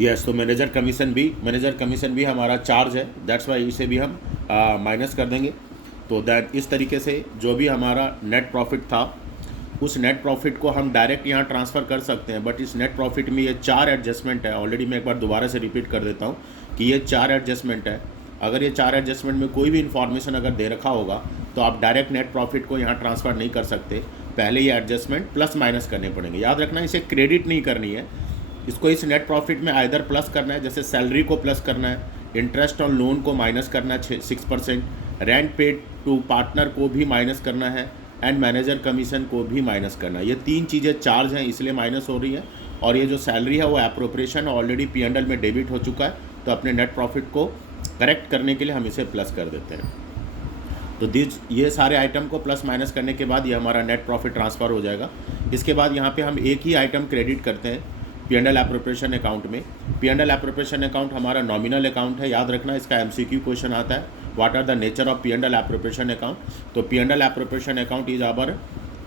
Yes, तो manager commission भी हमारा चार्ज है, दैट्स वाई इसे भी हम माइनस कर देंगे। तो दैट इस तरीके से जो भी हमारा नेट प्रॉफिट था उस नेट प्रॉफिट को हम डायरेक्ट यहाँ ट्रांसफ़र कर सकते हैं, बट इस नेट प्रॉफिट में ये 4 एडजस्टमेंट है। ऑलरेडी मैं एक बार दोबारा से रिपीट कर देता हूँ कि ये 4 एडजस्टमेंट है। अगर ये 4 एडजस्टमेंट में कोई भी इन्फॉर्मेशन अगर दे रखा होगा तो आप डायरेक्ट नेट प्रॉफिट को यहाँ ट्रांसफ़र नहीं कर सकते, पहले ये एडजस्टमेंट प्लस माइनस करने पड़ेंगे। याद रखना, इसे क्रेडिट नहीं करनी है, इसको इस नेट प्रॉफिट में आइदर प्लस करना है, जैसे सैलरी को प्लस करना है, इंटरेस्ट ऑन लोन को माइनस करना है 6%, रेंट पेड टू पार्टनर को भी माइनस करना है, एंड मैनेजर कमीशन को भी माइनस करना है। ये 3 चीज़ें चार्ज हैं इसलिए माइनस हो रही है, और ये जो सैलरी है वो एप्रोप्रिएशन ऑलरेडी P&L में डेबिट हो चुका है, तो अपने नेट प्रॉफिट को करेक्ट करने के लिए हम इसे प्लस कर देते हैं। तो ये सारे आइटम को प्लस माइनस करने के बाद ये हमारा नेट प्रॉफिट ट्रांसफ़र हो जाएगा। इसके बाद यहाँ पे हम एक ही आइटम क्रेडिट करते हैं P&L एप्रोप्रिएशन अकाउंट में। P&L एप्रोप्रिएशन अकाउंट हमारा नॉमिनल अकाउंट है, याद रखना, इसका MCQ क्वेश्चन आता है, what are the nature of P&L appropriation account. तो P&L appropriation account is our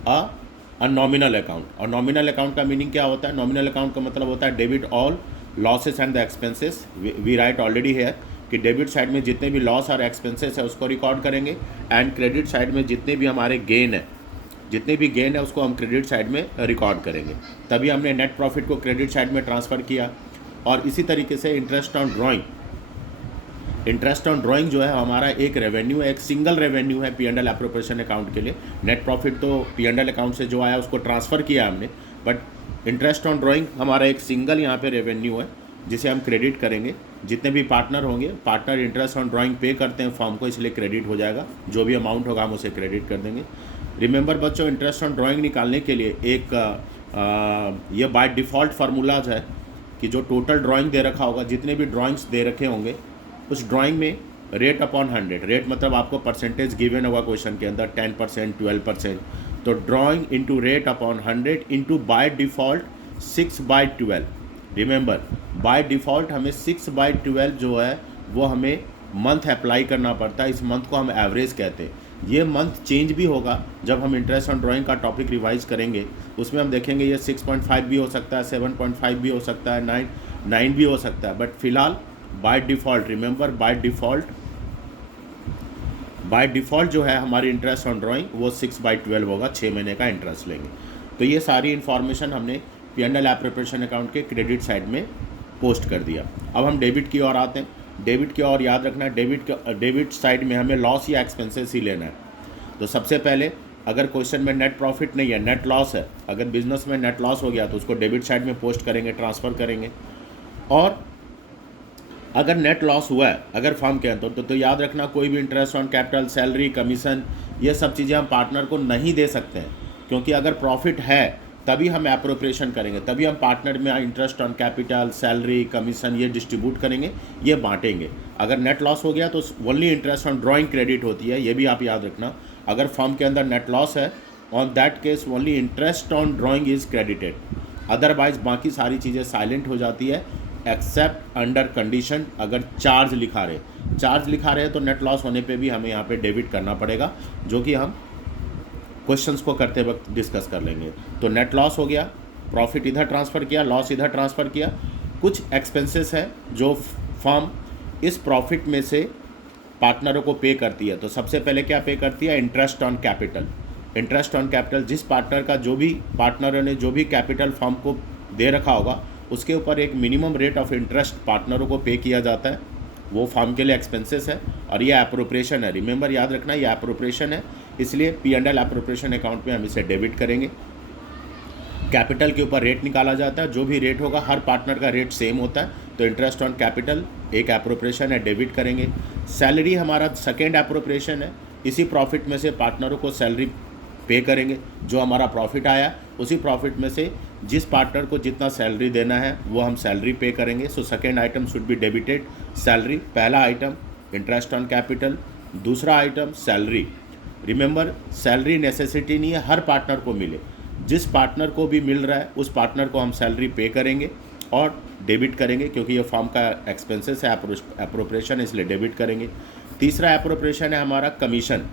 a nominal account. और नॉमिनल अकाउंट का मीनिंग क्या होता है? नॉमिनल अकाउंट का मतलब होता है debit all losses and the expenses. We write already है कि डेबिट साइड में जितने भी लॉस और एक्सपेंसेस है उसको रिकॉर्ड करेंगे, एंड क्रेडिट साइड में जितने भी हमारे गेन है उसको हम क्रेडिट साइड में रिकॉर्ड करेंगे। तभी हमने नेट प्रॉफिट को क्रेडिट साइड में ट्रांसफ़र किया। और इसी तरीके से इंटरेस्ट ऑन ड्राइंग जो है हमारा एक रेवेन्यू है, एक सिंगल रेवेन्यू है P&L एप्रोप्रिएशन अकाउंट के लिए। नेट प्रॉफिट तो P&L अकाउंट से जो आया उसको ट्रांसफ़र किया हमने, बट इंटरेस्ट ऑन ड्राइंग हमारा एक सिंगल यहाँ पे रेवेन्यू है जिसे हम क्रेडिट करेंगे। जितने भी पार्टनर होंगे, पार्टनर इंटरेस्ट ऑन ड्राइंग पे करते हैं फॉर्म को, इसलिए क्रेडिट हो जाएगा। जो भी अमाउंट होगा हम उसे क्रेडिट कर देंगे। रिमेंबर बच्चों, इंटरेस्ट ऑन ड्राइंग निकालने के लिए एक ये बाय डिफ़ॉल्ट फार्मूलाज है कि जो टोटल ड्राइंग दे रखा होगा, जितने भी ड्राइंग्स दे रखे होंगे उस ड्राइंग में रेट अपॉन 100, रेट मतलब आपको परसेंटेज गिवन होगा क्वेश्चन के अंदर 10%, 12%, तो drawing into rate upon 100 into by default 6/12। Remember, by default हमें 6/12 जो है वो हमें मंथ अप्लाई करना पड़ता है। इस मंथ को हम एवरेज कहते हैं। ये मंथ चेंज भी होगा जब हम इंटरेस्ट ऑन ड्राइंग का टॉपिक रिवाइज करेंगे, उसमें हम देखेंगे ये 6.5 भी हो सकता है, 7.5 भी हो सकता है, 9 भी हो सकता है, बट फिलहाल by default, remember by default जो है हमारी इंटरेस्ट ऑन ड्राइंग वो 6/12 होगा, 6 महीने का इंटरेस्ट लेंगे। तो ये सारी इन्फॉर्मेशन हमने P&L एप्रोप्रिएशन अकाउंट के क्रेडिट साइड में पोस्ट कर दिया। अब हम डेबिट की ओर आते हैं। डेबिट की ओर याद रखना है, डेबिट साइड में हमें लॉस या एक्सपेंसेस ही लेना है। तो सबसे पहले अगर क्वेश्चन में नेट प्रॉफिट नहीं है, नेट लॉस है, अगर बिजनेस में नेट लॉस हो गया तो उसको डेबिट साइड में पोस्ट करेंगे, ट्रांसफ़र करेंगे। और अगर नेट लॉस हुआ है अगर फर्म के अंदर तो याद रखना, कोई भी interest on capital, salary, commission, ये सब चीज़ें हम पार्टनर को नहीं दे सकते हैं, क्योंकि अगर प्रॉफिट है तभी हम एप्रोप्रिएशन करेंगे, तभी हम पार्टनर में interest on capital, salary, commission ये डिस्ट्रीब्यूट करेंगे, ये बांटेंगे। अगर नेट लॉस हो गया तो only interest on drawing credit होती है, ये भी आप याद रखना। अगर फर्म के अंदर नेट लॉस है, on that case only interest on drawing is credited, otherwise बाकी सारी चीज़ें साइलेंट हो जाती है, एक्सेप्ट अंडर कंडीशन अगर चार्ज लिखा रहे तो नेट लॉस होने पे भी हमें यहाँ पे डेबिट करना पड़ेगा, जो कि हम क्वेश्चंस को करते वक्त डिस्कस कर लेंगे। तो नेट लॉस हो गया, प्रॉफिट इधर ट्रांसफ़र किया, लॉस इधर ट्रांसफ़र किया। कुछ एक्सपेंसेस है जो फर्म इस प्रॉफिट में से पार्टनरों को पे करती है। तो सबसे पहले क्या पे करती है? Interest on capital. Interest on capital, जिस पार्टनर का जो भी पार्टनरों ने जो भी कैपिटल फर्म को दे रखा होगा उसके ऊपर एक मिनिमम रेट ऑफ इंटरेस्ट पार्टनरों को पे किया जाता है, वो फर्म के लिए एक्सपेंसेस है। और ये एप्रोप्रिएशन है, रिमेंबर याद रखना, ये एप्रोप्रिएशन है, इसलिए P&L एप्रोप्रिएशन अकाउंट में हम इसे डेबिट करेंगे। कैपिटल के ऊपर रेट निकाला जाता है, जो भी रेट होगा हर पार्टनर का रेट सेम होता है, तो इंटरेस्ट ऑन कैपिटल एक एप्रोप्रिएशन है, डेबिट करेंगे। सैलरी हमारा सेकेंड एप्रोप्रिएशन है, इसी प्रॉफिट में से पार्टनरों को सैलरी पे करेंगे। जो हमारा प्रॉफिट आया उसी प्रॉफिट में से जिस पार्टनर को जितना सैलरी देना है वो हम सैलरी पे करेंगे। So second item should be debited, salary. पहला आइटम इंटरेस्ट ऑन कैपिटल, दूसरा item salary. Remember, salary necessity नहीं है हर पार्टनर को मिले, जिस पार्टनर को भी मिल रहा है उस पार्टनर को हम सैलरी पे करेंगे और डेबिट करेंगे, क्योंकि ये फर्म का एक्सपेंसेस है, एप्रोप्रिएशन है, इसलिए डेबिट करेंगे। तीसरा एप्रोप्रिएशन है हमारा कमीशन।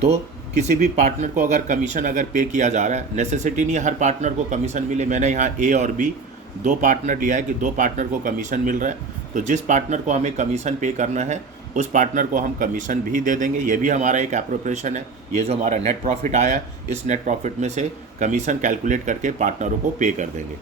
तो किसी भी पार्टनर को अगर कमीशन अगर पे किया जा रहा है, नेसेसिटी नहीं है हर पार्टनर को कमीशन मिले, मैंने यहाँ ए और बी दो पार्टनर लिया है कि दो पार्टनर को कमीशन मिल रहा है, तो जिस पार्टनर को हमें कमीशन पे करना है उस पार्टनर को हम कमीशन भी दे देंगे। ये भी हमारा एक एप्रोप्रिएशन है। ये जो हमारा नेट प्रॉफिट आया, इस नेट प्रॉफिट में से कमीशन कैलकुलेट करके पार्टनरों को पे कर देंगे।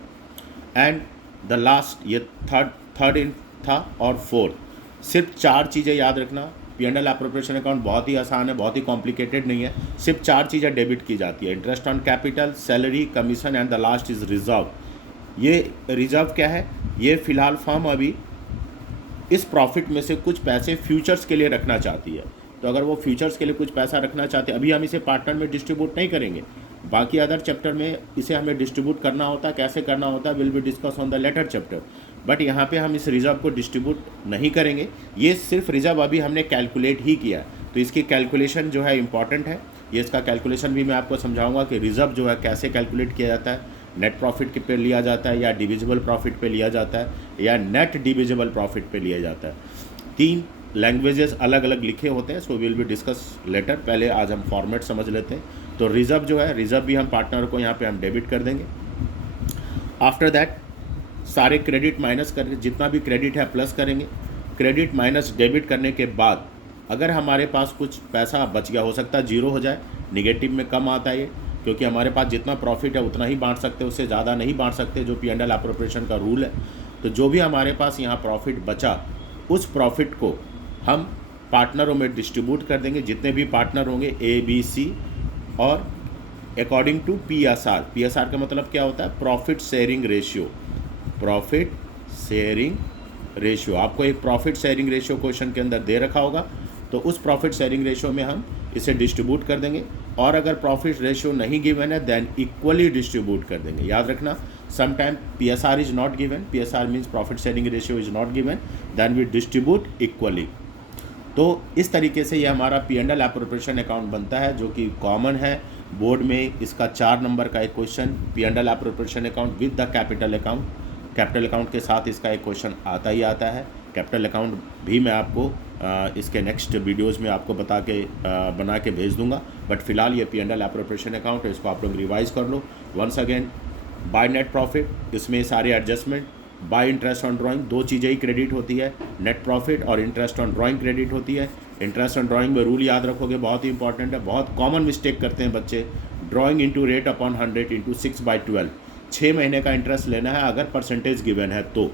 एंड द लास्ट, ये थर्ड इन था और फोर्थ। सिर्फ 4 चीज़ें याद रखना। P&L एप्रोप्रिएशन अकाउंट बहुत ही आसान है, बहुत ही कॉम्प्लिकेटेड नहीं है। सिर्फ 4 चीज़ें डेबिट की जाती है, interest on capital, salary, commission and the last is reserve. ये रिजर्व क्या है? ये फ़िलहाल फर्म अभी इस प्रॉफिट में से कुछ पैसे फ्यूचर्स के लिए रखना चाहती है। तो अगर वो फ्यूचर्स के लिए कुछ पैसा रखना चाहते हैं, अभी हम इसे पार्टनर में डिस्ट्रीब्यूट नहीं करेंगे, बाकी अदर चैप्टर में इसे हमें डिस्ट्रीब्यूट करना होता है। कैसे करना होता है will be discuss on the later chapter, but यहाँ पे हम इस रिजर्व को डिस्ट्रीब्यूट नहीं करेंगे। ये सिर्फ रिजर्व अभी हमने कैलकुलेट ही किया है, तो इसकी कैलकुलेशन जो है इंपॉर्टेंट है। ये इसका कैलकुलेशन भी मैं आपको समझाऊंगा कि रिजर्व जो है कैसे कैलकुलेट किया जाता है, नेट प्रॉफिट पे लिया जाता है या डिविजिबल प्रॉफिट पे लिया जाता है या नेट डिविजिबल प्रॉफिट पे लिया जाता है। 3 लैंग्वेजेस अलग अलग लिखे होते हैं, so will be discuss later. पहले आज हम फॉर्मेट समझ लेते हैं। तो रिजर्व जो है, रिजर्व भी हम पार्टनर को यहाँ पे हम डेबिट कर देंगे। आफ्टर दैट सारे क्रेडिट माइनस करके जितना भी क्रेडिट है प्लस करेंगे। क्रेडिट माइनस डेबिट करने के बाद अगर हमारे पास कुछ पैसा बच गया, हो सकता है 0 हो जाए, निगेटिव में कम आता है ये, क्योंकि हमारे पास जितना प्रॉफिट है उतना ही बांट सकते, उससे ज़्यादा नहीं बांट सकते, जो P&L एप्रोप्रिएशन का रूल है। तो जो भी हमारे पास यहाँ प्रॉफिट बचा, उस प्रॉफिट को हम पार्टनरों में डिस्ट्रीब्यूट कर देंगे, जितने भी पार्टनर होंगे A, B, C, और अकॉर्डिंग टू PSR। PSR का मतलब क्या होता है? Profit sharing ratio. Profit sharing ratio, आपको एक प्रॉफिट शेयरिंग रेशियो क्वेश्चन के अंदर दे रखा होगा, तो उस प्रॉफिट शेयरिंग रेशियो में हम इसे डिस्ट्रीब्यूट कर देंगे। और अगर प्रॉफिट रेशियो नहीं गिवन है देन इक्वली डिस्ट्रीब्यूट कर देंगे। याद रखना, sometime PSR is not given, PSR means profit sharing ratio is not given, then we distribute equally. तो इस तरीके से ये हमारा P&L एप्रोप्रिएशन अकाउंट बनता है, जो कि कॉमन है बोर्ड में। इसका 4 नंबर का एक question, P&L appropriation account with the capital account. Capital account के साथ इसका एक क्वेश्चन आता ही आता है। कैपिटल अकाउंट भी मैं आपको इसके नेक्स्ट वीडियोस में आपको बना के भेज दूंगा, बट फिलहाल ये P&L एप्रोप्रिएशन अकाउंट है, इसको आप लोग रिवाइज कर लो। Once again, by net profit, इसमें सारे adjustment, by interest on drawing, 2 चीज़ें ही क्रेडिट होती है, नेट प्रॉफिट और इंटरेस्ट ऑन ड्राइंग क्रेडिट होती है। इंटरेस्ट ऑन ड्राइंग में रूल याद रखोगे, बहुत ही इंपॉर्टेंट है। बहुत कॉमन मिस्टेक करते हैं बच्चे, drawing into rate upon 100 into 6/12। 6 महीने का इंटरेस्ट लेना है अगर परसेंटेज गिवन है, तो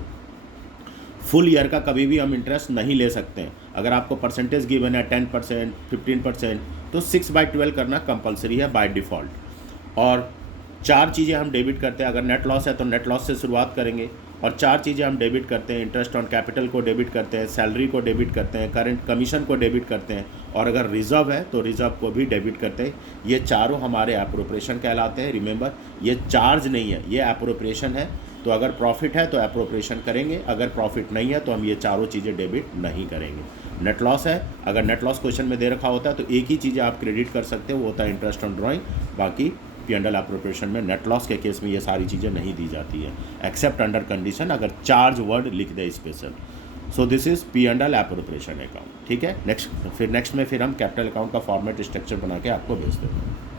फुल ईयर का कभी भी हम इंटरेस्ट नहीं ले सकते हैं। अगर आपको परसेंटेज गिवन है 10%, 15%, तो 6/12 करना कंपलसरी है बाय डिफ़ॉल्ट। और 4 चीज़ें हम डेबिट करते हैं। अगर नेट लॉस है तो नेट लॉस से शुरुआत करेंगे, और 4 चीज़ें हम डेबिट करते हैं। इंटरेस्ट ऑन कैपिटल को डेबिट करते हैं, सैलरी को डेबिट करते हैं, करंट कमीशन को डेबिट करते हैं, और अगर रिजर्व है तो रिजर्व को भी डेबिट करते हैं। ये चारों हमारे एप्रोप्रिएशन कहलाते हैं। रिमेंबर, ये चार्ज नहीं है, ये एप्रोप्रिएशन है। तो अगर प्रॉफिट है तो एप्रोप्रिएशन करेंगे, अगर प्रॉफिट नहीं है तो हम ये चारों चीज़ें डेबिट नहीं करेंगे। नेट लॉस है, अगर नेट लॉस क्वेश्चन में दे रखा होता है तो एक ही चीज़ें आप क्रेडिट कर सकते हो, वो होता है इंटरेस्ट ऑन ड्राइंग। बाकी P&L एप्रोप्रिएशन में नेट लॉस के केस में ये सारी चीज़ें नहीं दी जाती है, एक्सेप्ट अंडर कंडीशन, अगर चार्ज वर्ड लिख दे स्पेशल। So this is P&L appropriation account. ठीक है, नेक्स्ट में फिर हम कैपिटल अकाउंट का फॉर्मेट स्ट्रक्चर बना के आपको भेज देंगे।